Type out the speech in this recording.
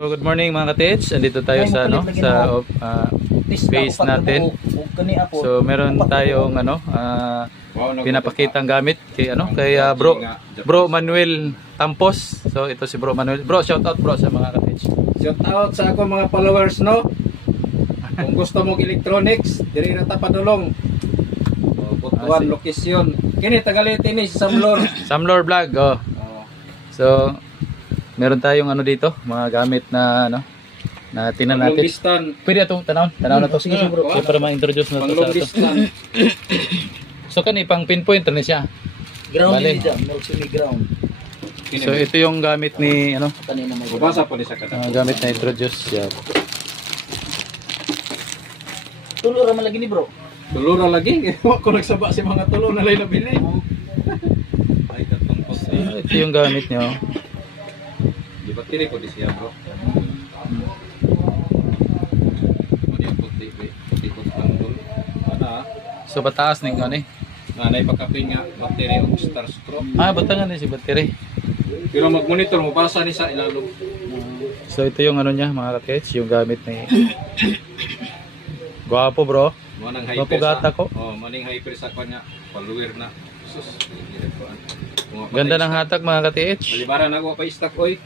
So, good morning mga ka-tits. Andito tayo sa base natin. So meron tayong pinapakitang gamit kay Bro Manuel Tampos. So ito si Bro Manuel. Bro, shout out bro sa mga ka-tits. Shout out sa ako mga followers, no. Kung gusto mo electronics, diri na ta padulong. Butuan location. Kini Tagalite ni Samlor. Samlor Vlog. Oh. So meron tayong dito, mga gamit na na tinan natin. Pwede itong tanaw na to. Sige bro. So, para ma-introduce na to sa ato. So kani pang pinpoint na siya. Ground Bale. nila, no semi-ground. So ito yung gamit ni Kanina may Bubasa pa ni sa kada. gamit na introduce siya. tulo ra man lagi ni bro. Tulo ra lagi. Wa ko nagsaba si mga tulo na lay nabili. Ay katong post. So, ito yung gamit niyo. Di ba tiri ko di siya, bro? So pataas ning ani. Nanay pagkapin nga battery og star stroke. Butangan ni si battery. Pero mag-monitor mo basa ni sa ilalong. So ito yung niya mga ka-tits, yung gamit ni Gwapo bro. Manang Gwapo gata ko. Oh, maning hyper sa kanya. Follower na. Sus. Ganda ng hatak mga ka-tits. Balibaran ako pa stock oy.